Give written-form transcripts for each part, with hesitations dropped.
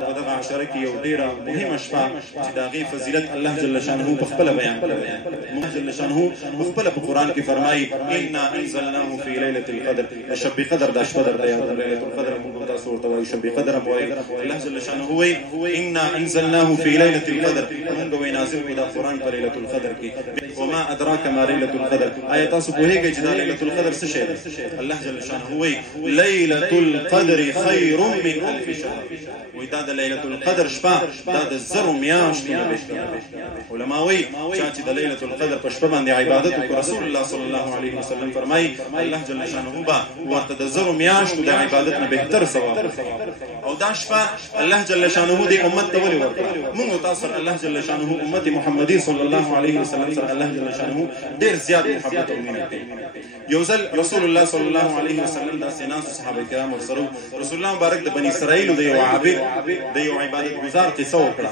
دغه عشره کې یو ډیره مهمه شپه چې د هغې فضیلت الله جل شانه په خپله بیان کړی. الله جل شانه په خپله په قرآن کې فرمایي انا انزلناه فی لیلة القدر. شب قدر دا شپه درته یو لیلة القدر موږ تاسو ورته وایو شب قدر هم وایي. الله جل شانه وایي انا انزلناه فی لیلة القدر، موږ وایي نازل کړو دا قرآن په لیلة القدر کې. وما ادراک ما لیلة القدر، آیا تاسو پوهیږئ چې دا لیلة القدر څه شی دی؟ الله جل شانه وایي لیلة القدر خیر من الف شهر. وی دا د لیلة القدر شپه دا د زرو میاشتو نه بهتره. علما وایي چا چې د لیلة القدر په شپه باندې عبادت وکړي، رسول الله صلی الله علیه وسلم فرمایي الله جل شانه به ورته د زرو میاشتو د عبادت نه بهتر ثواب ورکوي. او دا شپه الله جل شانه دې امت ته ولې ورکړه؟ موږ تاسو سره الله جل شانه امت محمدي صلی الله علیه وسلم سره الله جل شانه ډېر زیات محبت او مینه کوي. یو ځل رسول الله صلی الله علیه وسلم داسې ناستو صحابه کرام ورسره رسول الله مبارک د بني اسرائیلو د یو عابد د یو عبادت ګزار قصه وکړه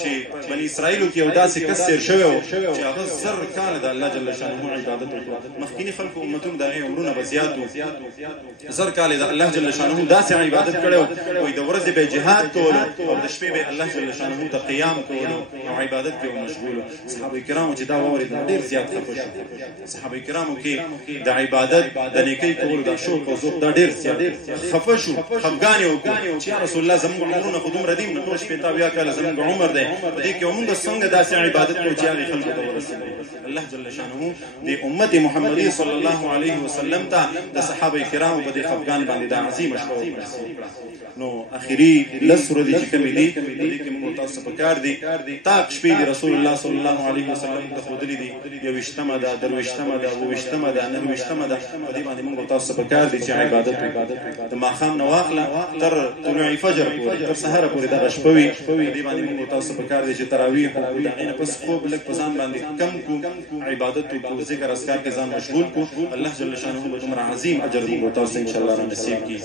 چې بني اسرائیلو کې یو داسې کس تېر شوی و چې هغه زر کاله د الله جل شانه عبادت وکړه. مخکیني خلکو امتونو د هغې عمرونه به زیات وو، زر کاله د الله جل شانه داسې عبادت کړی و. وایي د ورځې به یې جهاد کولو او د شپې به الله جل شانه ته قیام کولو او عبادت کې مشغول. صحابه کرامو چې دا واورېد نو ډېر زیات خفه شو. صحابه کرامو کې د عبادت د نیکۍ کولو دا شوق او ذوق دا ډېر زیات خفه شو، خفګان یې وکړو چې یا رسول الله زموږ عمرونه خو دومره دي، نور شپېته اویا کاله زموږ عمر دی، په دې کې موږ څنګه داسې عبادت کوو چې هغې خلکو ته ورسېږو. الله جل شانه د امت محمدي صلی الله علیه وسلم ته د صحابه کرامو په دې خفګان باندې دا عظیمه شپه وکړه. نو اخري لس ورځې چې کومې دي په دې کې موږ تاسو ته پکار دي تاک شپې د رسول الله صلی الله علیه وسلم ته ښودلي دي. یوویشتمه ده، درویشتمه ده، اوویشتمه ده، نهویشتمه ده. په دې باندې موږ تاسو ته پکار دي چې عبادت وکړو. د ماښام نه واخله تر طلوع فجر پورې، تر سهاره پورې دغه شپه وي. په دې باندې موږ تاسو ته پکار دي چې تراویح وکړو، د هغې نه پس خوب لږ په ځان باندې کم کړو، عبادت وکړو، ذکر اذکار کې ځان مشغول کړو. الله جل شانه به دومره عظیم اجر موږ تاسو ته انشاءالله را نصیب کړي.